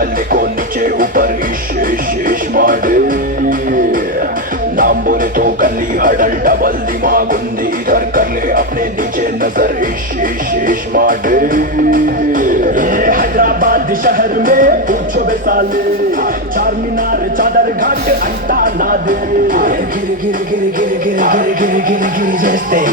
डालने को नीचे ऊपर इश इश इश माडे नाम बोले तो गली हडल डबल दिमाग उंदी इधर कर ले अपने नीचे नजर इश इश इश माडे हैदराबाद शहर में पूछो बेसाले चार मीनार चादर घाट अंटा नादे गिर गिर गिर गिर गिर गिर गिर गिर गिर जैसे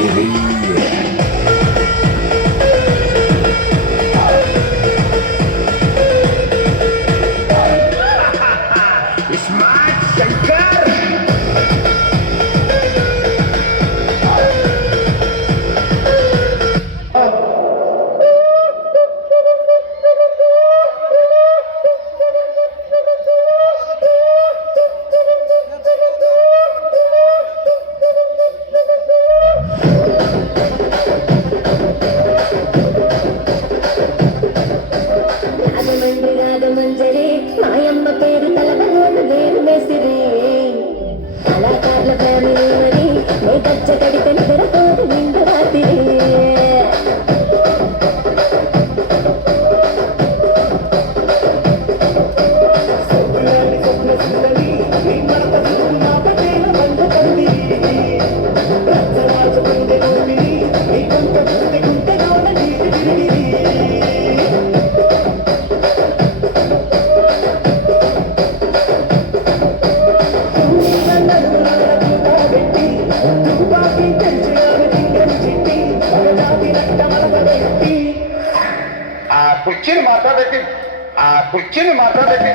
మాయమ్మ పేరు తలపలోను వేరు వేసిరి కళాకారుల ఫ్యామిలీ మరి నే గచ్చ కడితే నిద్రపోదు నిండు రాత్రి కుర్చీని మాట్లాడేది కుర్చీని మాట్లాడేది